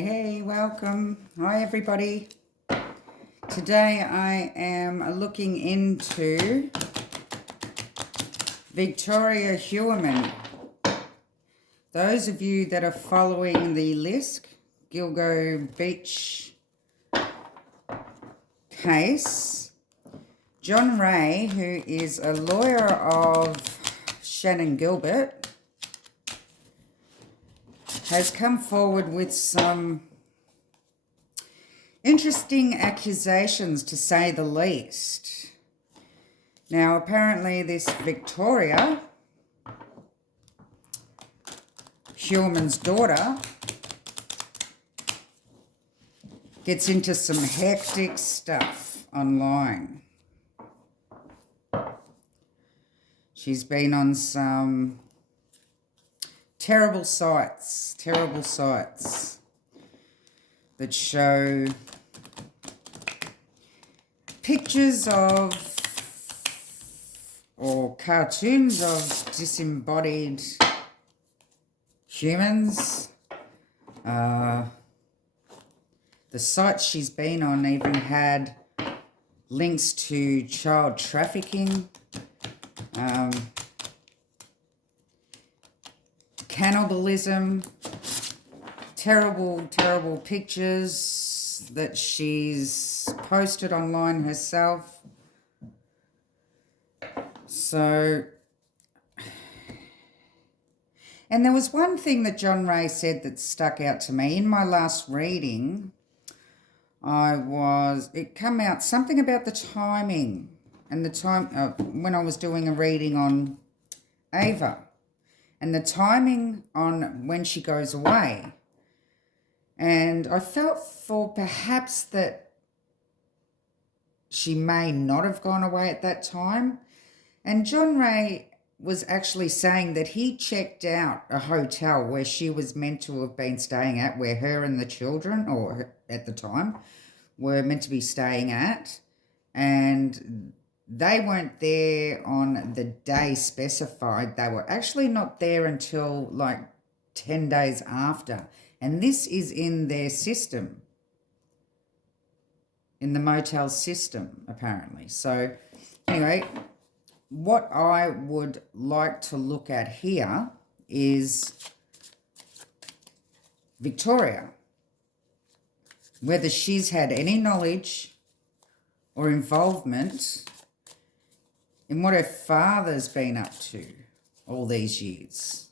Hey, welcome. Hi, everybody. Today I am looking into Victoria HEUERMANN. Those of you that are following the LISK, GILGO Beach case, John Ray, who is a lawyer of Shannon Gilbert, has come forward with some interesting accusations, to say the least. Now, apparently this Victoria, HEUERMANN's daughter, gets into some hectic stuff online. She's been on some terrible sites that show pictures of or cartoons of disembodied humans. The sites she's been on even had links to child trafficking, cannibalism, terrible pictures that she's posted online herself. So, and there was one thing that John Ray said that stuck out to me. In my last reading, it came out something about the timing and the time when I was doing a reading on Ava and the timing on when she goes away. And I felt for perhaps that she may not have gone away at that time. And John Ray was actually saying that he checked out a hotel where she was meant to have been staying at, where her and the children, or at the time, were meant to be staying at. And they weren't there on the day specified. They were actually not there until like 10 days after. And this is in their system, in the motel system, apparently. So anyway, what I would like to look at here is Victoria, whether she's had any knowledge or involvement in what her father's been up to all these years.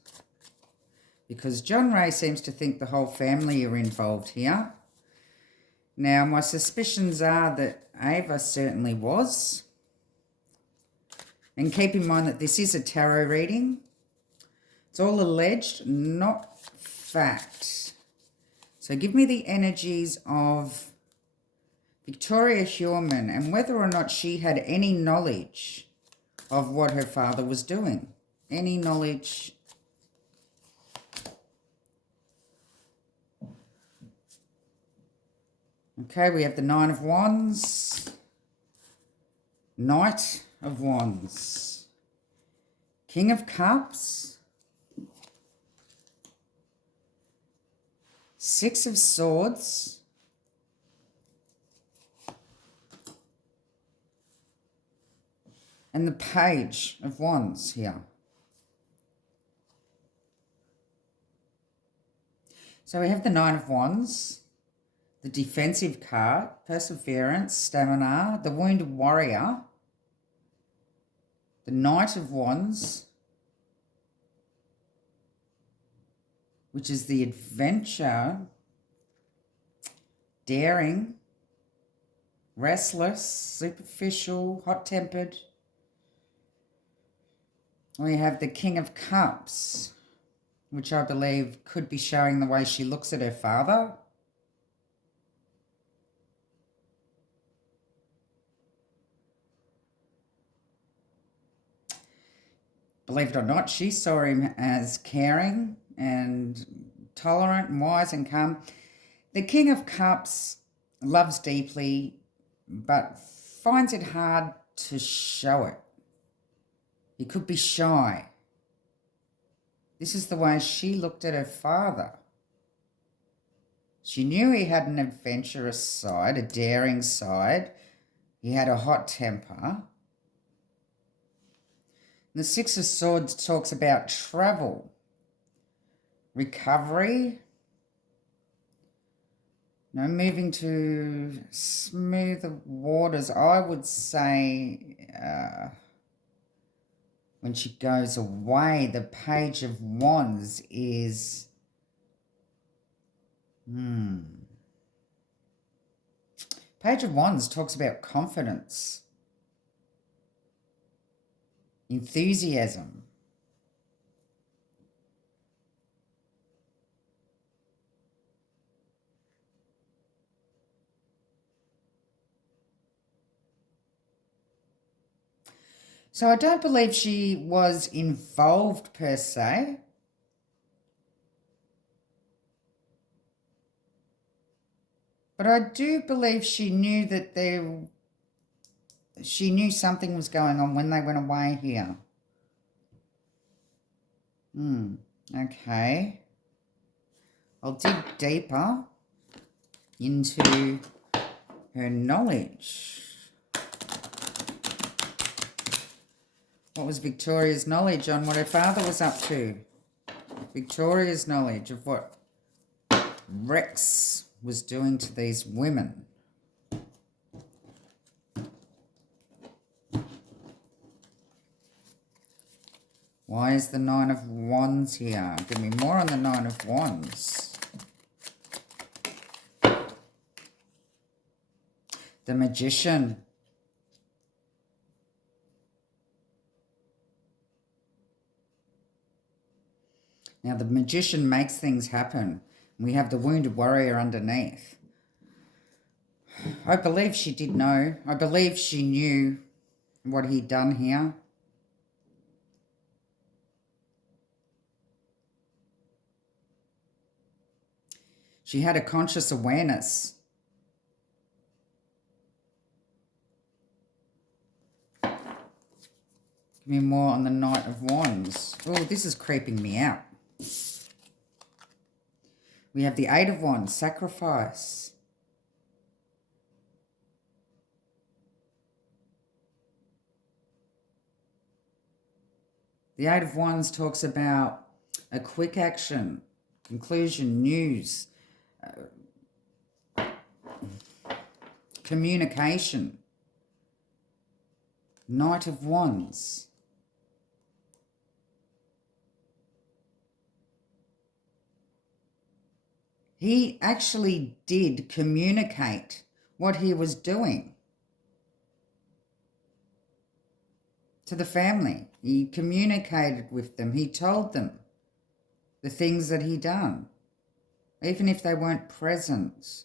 Because John Ray seems to think the whole family are involved here. Now, my suspicions are that Ava certainly was. And keep in mind that this is a tarot reading. It's all alleged, not fact. So give me the energies of Victoria HEUERMANN and whether or not she had any knowledge of what her father was doing. Any knowledge. Okay, we have the Nine of Wands, Knight of Wands, King of Cups, Six of Swords, and the Page of Wands here. So we have the Nine of Wands, the defensive card, perseverance, stamina, the wounded warrior, the Knight of Wands, which is the adventure, daring, restless, superficial, hot-tempered. We have the King of Cups, which I believe could be showing the way she looks at her father. Believe it or not, she saw him as caring and tolerant and wise and calm. The King of Cups loves deeply, but finds it hard to show it. He could be shy. This is the way she looked at her father. She knew he had an adventurous side, a daring side. He had a hot temper. The Six of Swords talks about travel, recovery, moving to smoother waters. I would say when she goes away, the Page of Wands is... Page of Wands talks about confidence, enthusiasm. So I don't believe she was involved per se. But I do believe she knew that she knew something was going on when they went away here. Okay. I'll dig deeper into her knowledge. What was Victoria's knowledge on what her father was up to? Victoria's knowledge of what Rex was doing to these women. Why is the Nine of Wands here? Give me more on the Nine of Wands. The Magician. Now, the Magician makes things happen. We have the Wounded Warrior underneath. I believe she did know. I believe she knew what he'd done here. She had a conscious awareness. Give me more on the Knight of Wands. Oh, this is creeping me out. We have the Eight of Wands, sacrifice. The Eight of Wands talks about a quick action, conclusion, news, communication. Knight of Wands. He actually did communicate what he was doing to the family. He communicated with them. He told them the things that he done, even if they weren't present.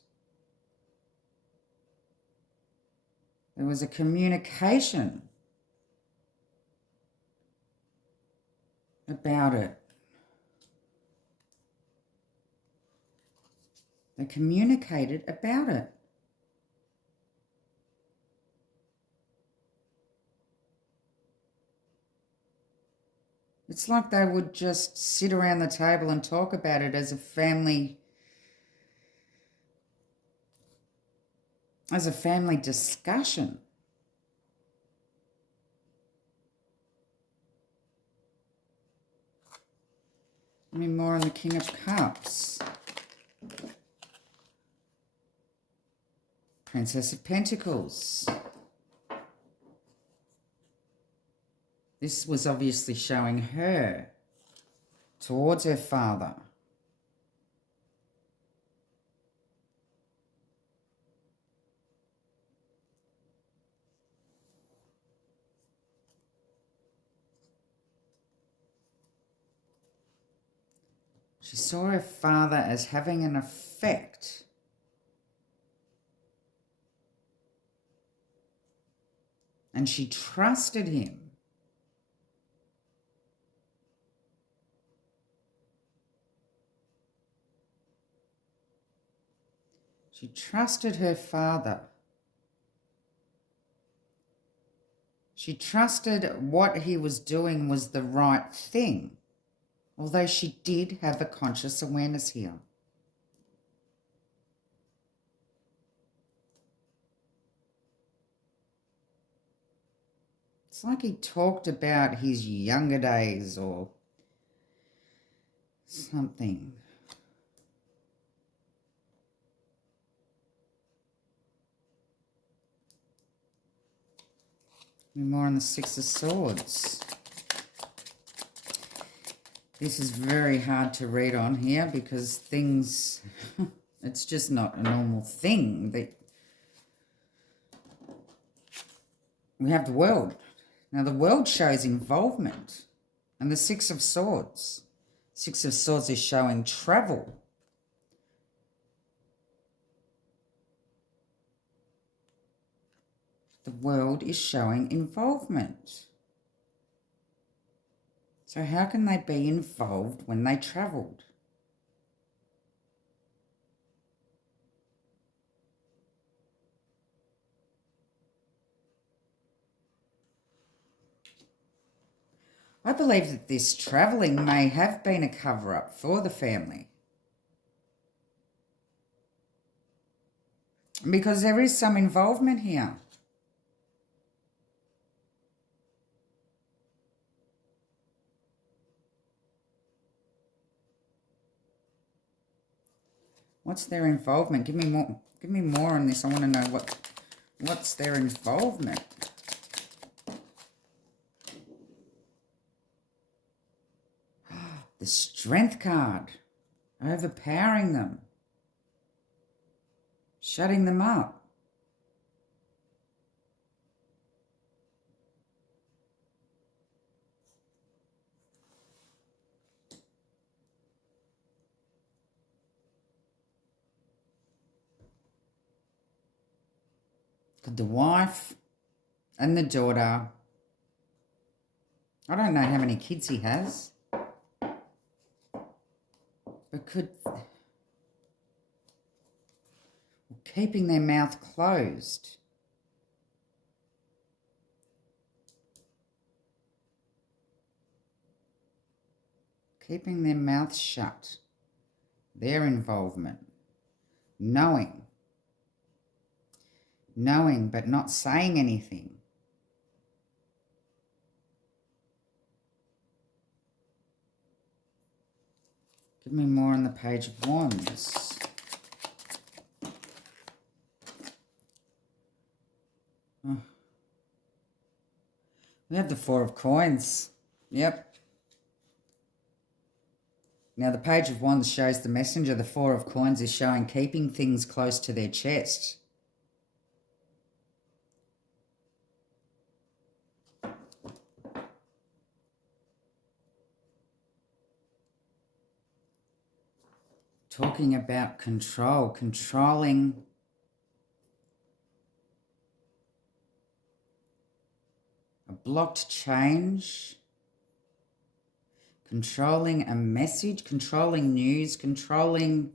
There was a communication about it. They communicated about it. It's like they would just sit around the table and talk about it as a family discussion. I mean, more on the King of Cups. Princess of Pentacles. This was obviously showing her towards her father. She saw her father as having an effect. And she trusted him. She trusted her father. She trusted what he was doing was the right thing, although she did have a conscious awareness here. like he talked about his younger days or something. More on the Six of Swords. This is very hard to read on here because things, it's just not a normal thing. We have the world. Now the world shows involvement. And the Six of Swords. Six of Swords is showing travel. The world is showing involvement. So how can they be involved when they travelled? I believe that this travelling may have been a cover-up for the family. Because there is some involvement here. What's their involvement? Give me more. Give me more on this. I want to know what's their involvement. The Strength card. Overpowering them. Shutting them up. The wife and the daughter. I don't know how many kids he has. But keeping their mouth closed. Keeping their mouth shut. Their involvement. Knowing but not saying anything. Give me more on the Page of Wands. Oh. We have the Four of Coins. Yep. Now the Page of Wands shows the messenger. The Four of Coins is showing keeping things close to their chest. Talking about control, controlling a blocked change, controlling a message, controlling news, controlling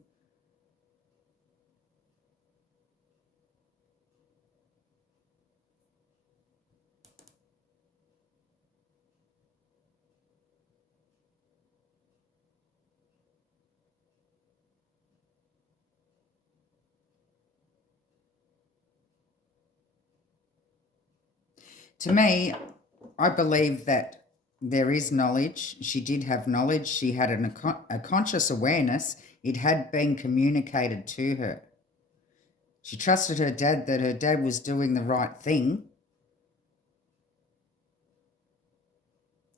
to me, I believe that there is knowledge. She did have knowledge. She had a conscious awareness. It had been communicated to her. She trusted her dad that her dad was doing the right thing.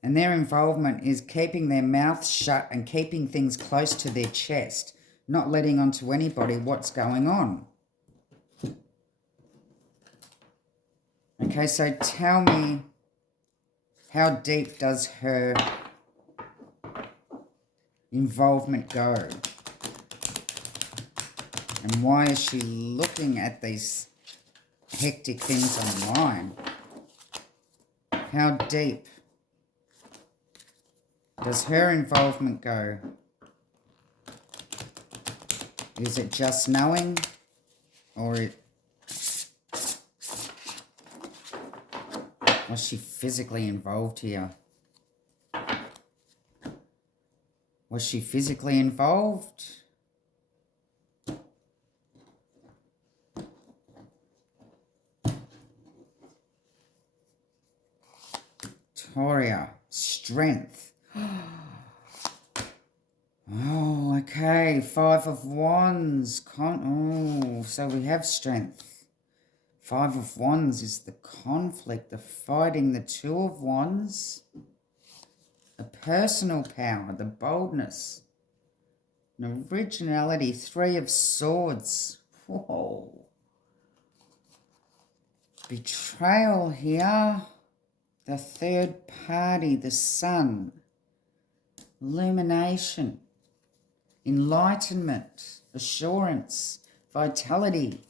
And their involvement is keeping their mouths shut and keeping things close to their chest, not letting on to anybody what's going on. Okay, so tell me, how deep does her involvement go? And why is she looking at these hectic things online? How deep does her involvement go? Is it just knowing, or was she physically involved here? Was she physically involved? Warrior. Strength. Oh, okay. 5 of Wands. So we have strength. 5 of Wands is the conflict, the fighting. The 2 of Wands, the personal power, the boldness, an originality. 3 of Swords. Whoa. Betrayal here. The third party, the Sun. Illumination. Enlightenment. Assurance. Vitality.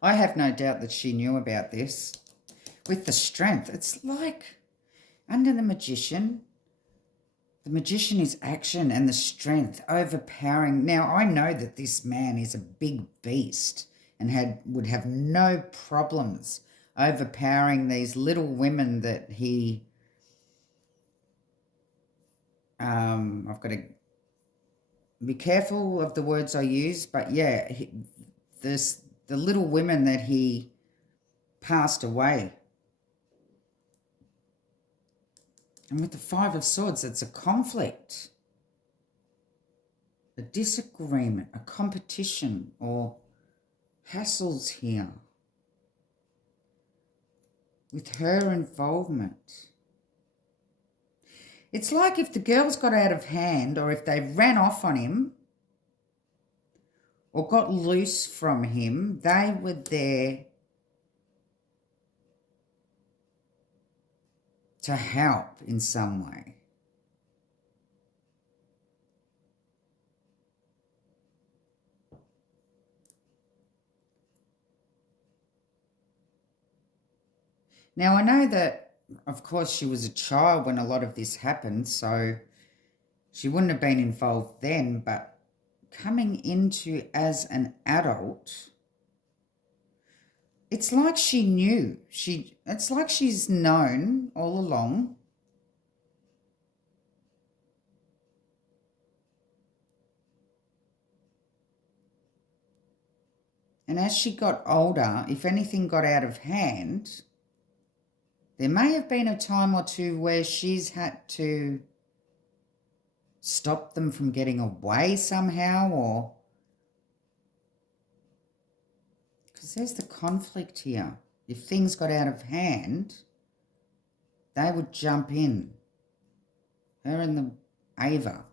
I have no doubt that she knew about this. With the strength, it's like under the magician is action and the strength, overpowering. Now, I know that this man is a big beast and would have no problems overpowering these little women that he... I've got to be careful of the words I use, but yeah, the little women that he passed away. And with the 5 of Swords, it's a conflict, a disagreement, a competition, or hassles here with her involvement. It's like if the girls got out of hand, or if they ran off on him or got loose from him, they were there to help in some way. Now, I know that, of course, she was a child when a lot of this happened, so she wouldn't have been involved then, but coming into as an adult, it's like she knew. It's like she's known all along. And as she got older, if anything got out of hand, there may have been a time or two where she's had to stop them from getting away somehow, or... because there's the conflict here. If things got out of hand, they would jump in. Her and the Ava.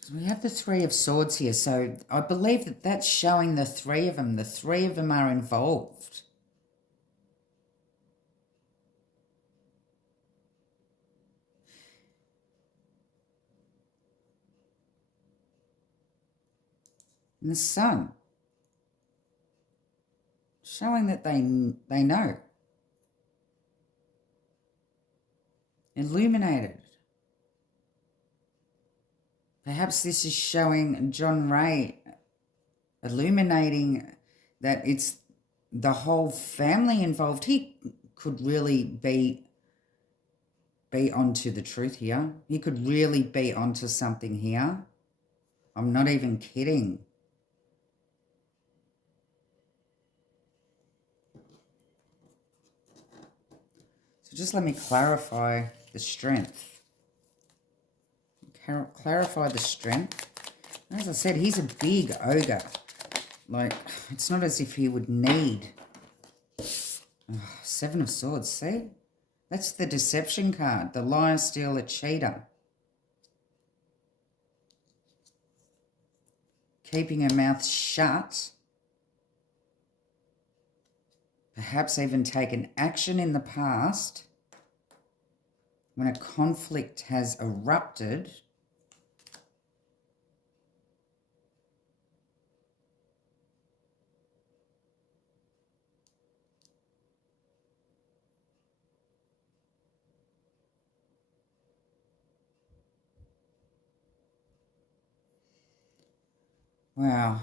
So we have the 3 of Swords here. So I believe that that's showing the 3 of them. The 3 of them are involved. And the Sun, showing that they know. Illuminated. Perhaps this is showing John Ray, illuminating that it's the whole family involved. He could really be onto the truth here. He could really be onto something here. I'm not even kidding. So just let me clarify the strength. Clarify the strength. As I said, he's a big ogre. Like, it's not as if he would need... 7 of Swords, see? That's the deception card. The liar, stealer, cheater. Keeping her mouth shut. Perhaps even taken action in the past when a conflict has erupted. Wow,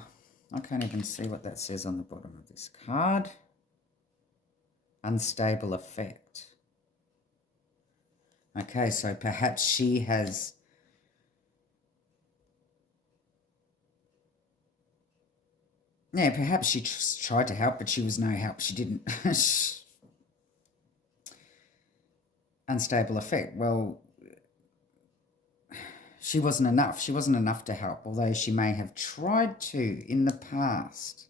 I can't even see what that says on the bottom of this card. Unstable effect. Okay, so perhaps she has... Yeah, perhaps she tried to help, but she was no help. She didn't. Unstable effect. Well, she wasn't enough. She wasn't enough to help, although she may have tried to in the past.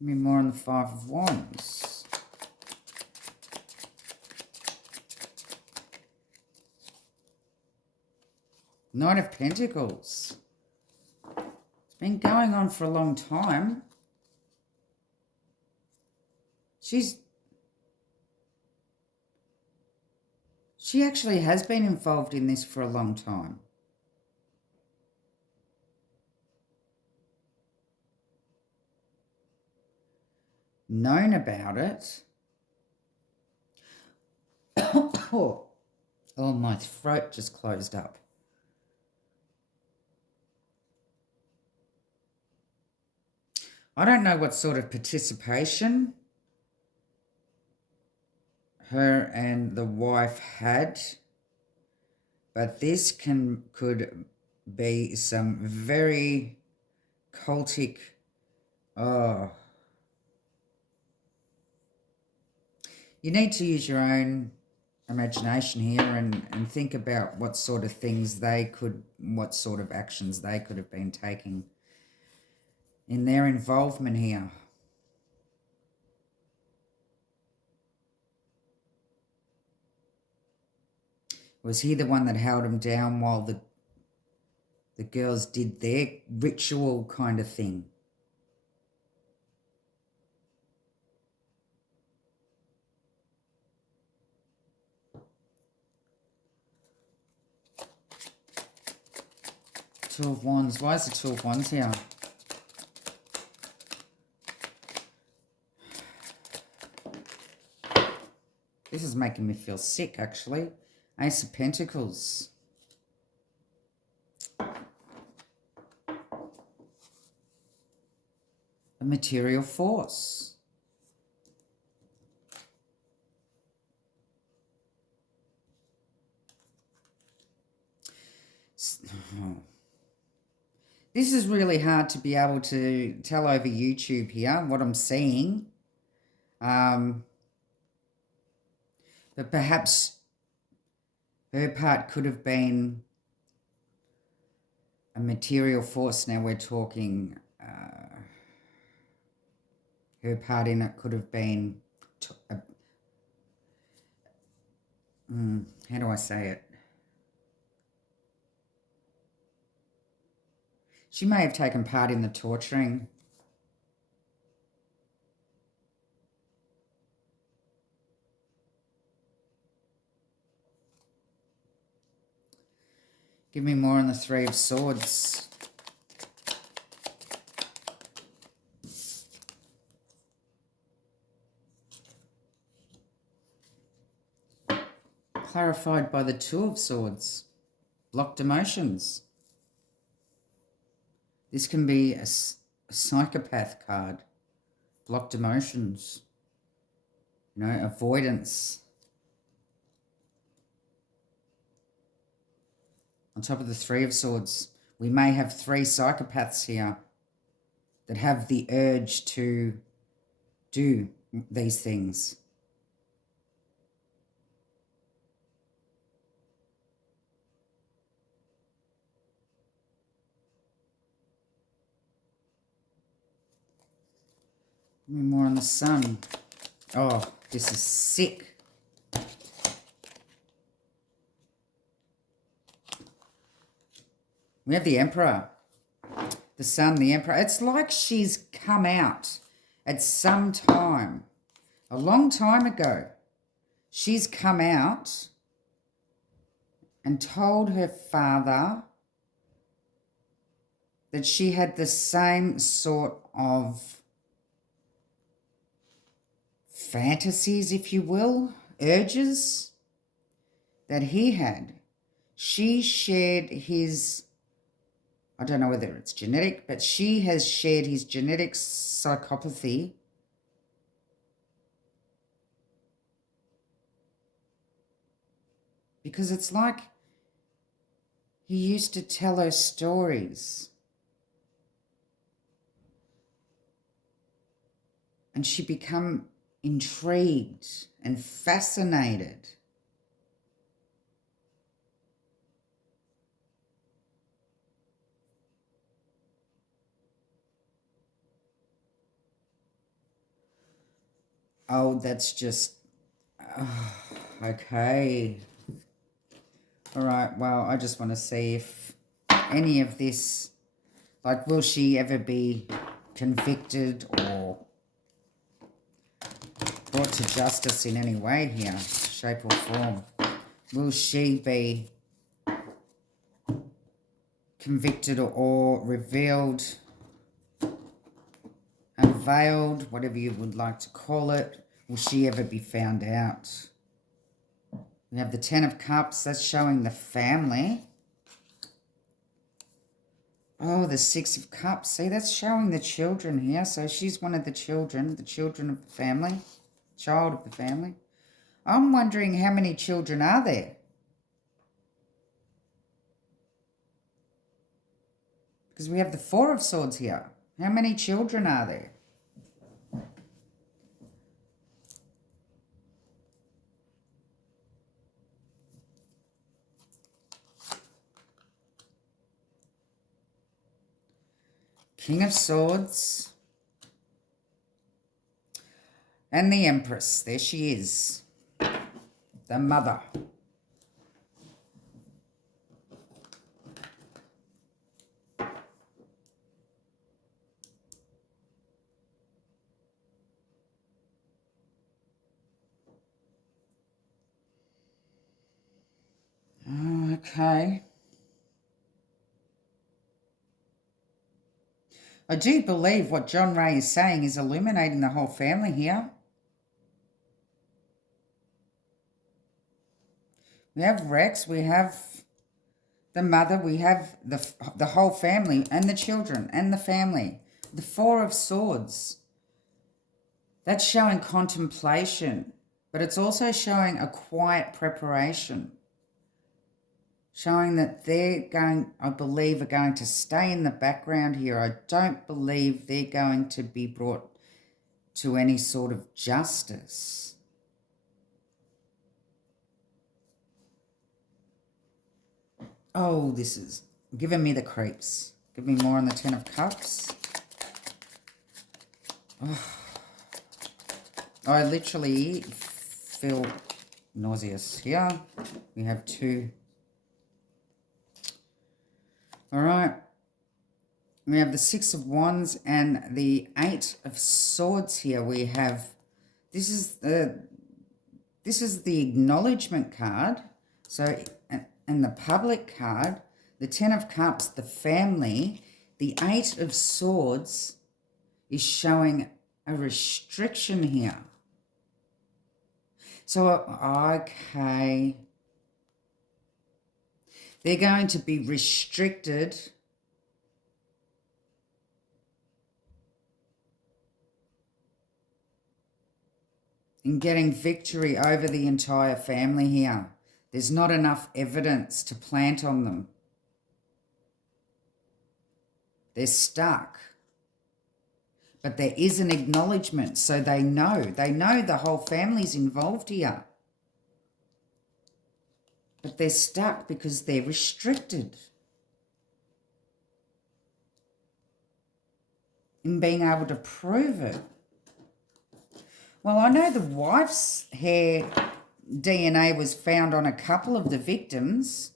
Give me more on the Five of Wands. Knight of Pentacles. It's been going on for a long time. She actually has been involved in this for a long time. Known about it. Oh, my throat just closed up. I don't know what sort of participation her and the wife had, but this could be some very cultic... Oh. You need to use your own imagination here and think about what sort of things what sort of actions they could have been taking in their involvement here. Was he the one that held him down while the girls did their ritual kind of thing? Two of Wands. Why is the Two of Wands here? This is making me feel sick, actually. Ace of Pentacles. A material force. This is really hard to be able to tell over YouTube here, what I'm seeing. But perhaps her part could have been a material force. Now we're talking, her part in it could have been, how do I say it? She may have taken part in the torturing. Give me more on the Three of Swords. Clarified by the Two of Swords. Blocked emotions. This can be a psychopath card. Blocked emotions. You know, avoidance. On top of the Three of Swords, we may have three psychopaths here that have the urge to do these things. More on the Sun. Oh, this is sick. We have the Emperor. The Sun, the Emperor. It's like she's come out at some time, a long time ago. She's come out and told her father that she had the same sort of fantasies, if you will, urges that he had. she shared his, I don't know whether it's genetic, but she has shared his genetic psychopathy because it's like he used to tell her stories and she become intrigued and fascinated. Oh, that's just, okay. All right, well, I just want to see if any of this, like, will she ever be convicted or brought to justice in any way here, shape or form? Will she be convicted or revealed, unveiled, whatever you would like to call it? Will she ever be found out? We have the Ten of Cups, that's showing the family. Oh, the Six of Cups. See, that's showing the children here. So she's one of the children of the family, child of the family. I'm wondering how many children are there? Because we have the Four of Swords here. How many children are there? King of Swords. And the Empress. There she is. The mother. Okay. I do believe what John Ray is saying is illuminating the whole family here. We have Rex, we have the mother, we have the whole family and the children and the family. The Four of Swords. That's showing contemplation, but it's also showing a quiet preparation. Showing that they're going, I believe, are going to stay in the background here. I don't believe they're going to be brought to any sort of justice. Oh, this is giving me the creeps. Give me more on the Ten of Cups. Oh, I literally feel nauseous here. We have two. All right. We have the Six of Wands and the Eight of Swords here. We have, this is the acknowledgement card. So, and the public card, the Ten of Cups, the family, the Eight of Swords is showing a restriction here. So, okay. They're going to be restricted in getting victory over the entire family here. There's not enough evidence to plant on them. They're stuck. But there is an acknowledgement, so they know the whole family's involved here. But they're stuck because they're restricted in being able to prove it. Well, I know the wife's hair DNA was found on a couple of the victims.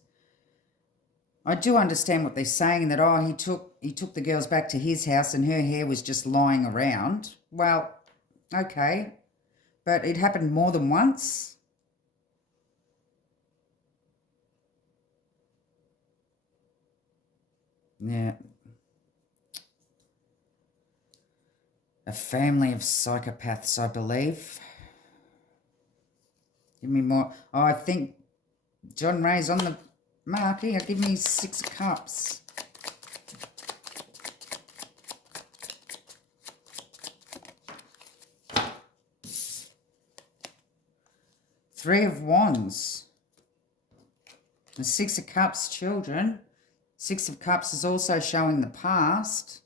I do understand what they're saying, that, oh, he took the girls back to his house and her hair was just lying around. Well, okay, but it happened more than once. Yeah. A family of psychopaths, I believe. Give me more. Oh, I think John Ray's on the Mark, here, give me 6 of Cups. Three of Wands. The 6 of Cups, children. 6 of Cups is also showing the past.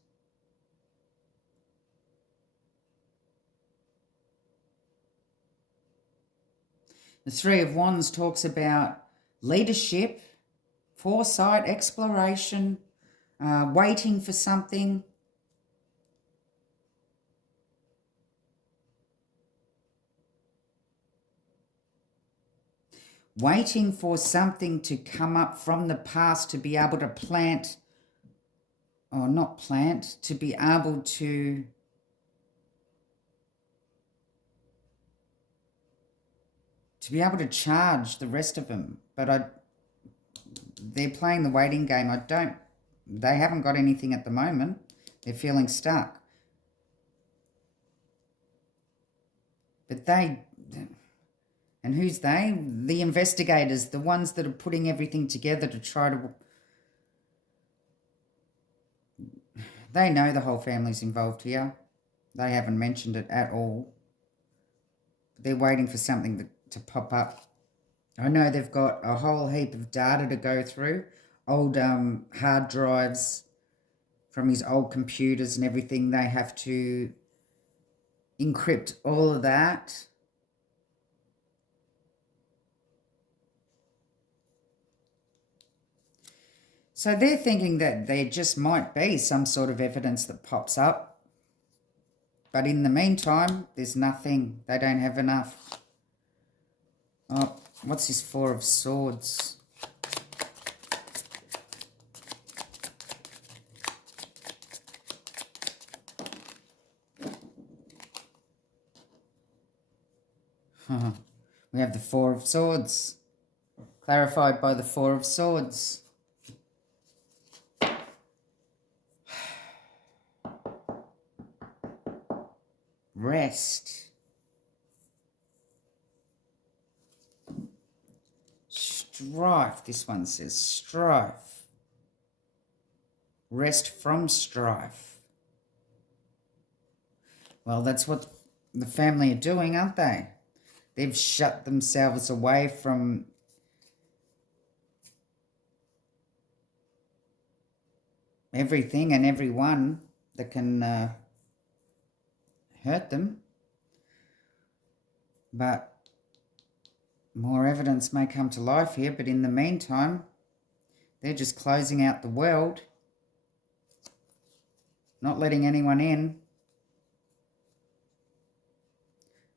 The 3 of Wands talks about leadership, foresight, exploration, waiting for something. Waiting for something to come up from the past to be able to plant, or not plant, to be able to charge the rest of them. But they're playing the waiting game. They haven't got anything at the moment. They're feeling stuck. But and who's they? The investigators, the ones that are putting everything together to try to... They know the whole family's involved here. They haven't mentioned it at all. They're waiting for something to pop up. I know they've got a whole heap of data to go through. Old hard drives from his old computers and everything. They have to encrypt all of that. So they're thinking that there just might be some sort of evidence that pops up. But in the meantime, there's nothing. They don't have enough. Oh, what's this 4 of Swords? We have the 4 of Swords. Clarified by the 4 of Swords. Rest. Strife. This one says strife. Rest from strife. Well, that's what the family are doing, aren't they? They've shut themselves away from everything and everyone that can hurt them. But more evidence may come to life here, but in the meantime, they're just closing out the world, not letting anyone in,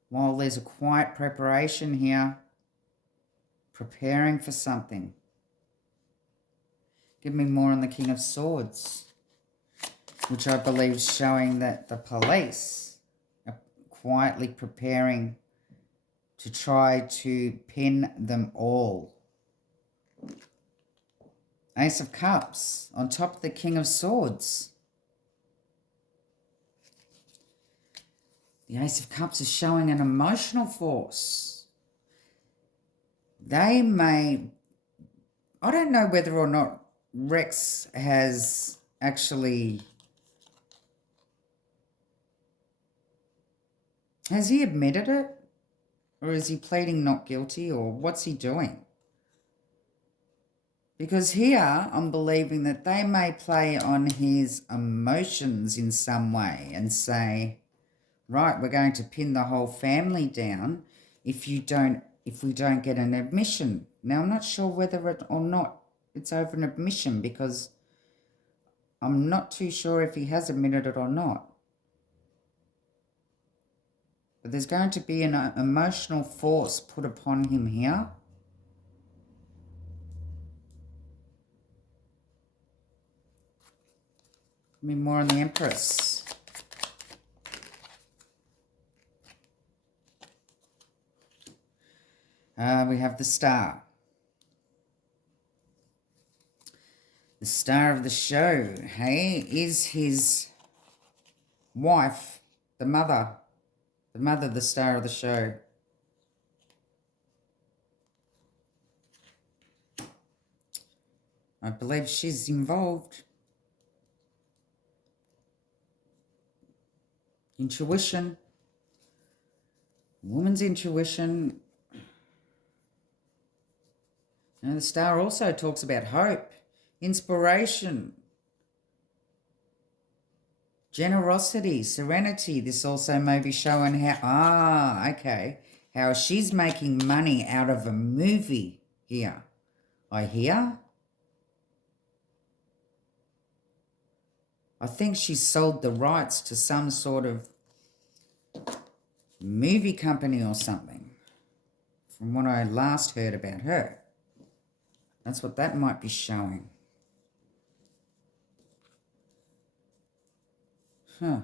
while there's a quiet preparation here, preparing for something. Give me more on the King of Swords, which I believe is showing that the police are quietly preparing to try to pin them all. Ace of Cups on top of the King of Swords. The Ace of Cups is showing an emotional force. They may... I don't know whether or not Rex has actually... Has he admitted it? Or is he pleading not guilty? Or what's he doing? Because here I'm believing that they may play on his emotions in some way and say, right, we're going to pin the whole family down if we don't get an admission. Now, I'm not sure whether or not it's over an admission, because I'm not too sure if he has admitted it or not. But there's going to be an emotional force put upon him here. Give me more on the Empress. We have the Star. The star of the show, hey, is his wife, the mother, the star of the show. I believe she's involved. Intuition. Woman's intuition. And the star also talks about hope, inspiration, generosity, serenity. This also may be showing how she's making money out of a movie here. I think she's sold the rights to some sort of movie company or something, from what I last heard about her. That's what that might be showing. Huh.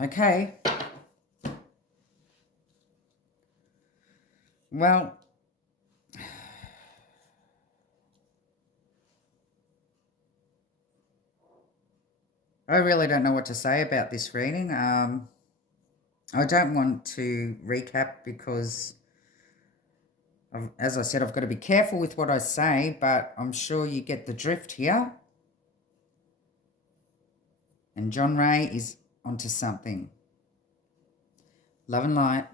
Okay. Well, I really don't know what to say about this reading. I don't want to recap because, as I said, I've got to be careful with what I say, but I'm sure you get the drift here. And John Ray is onto something. Love and light.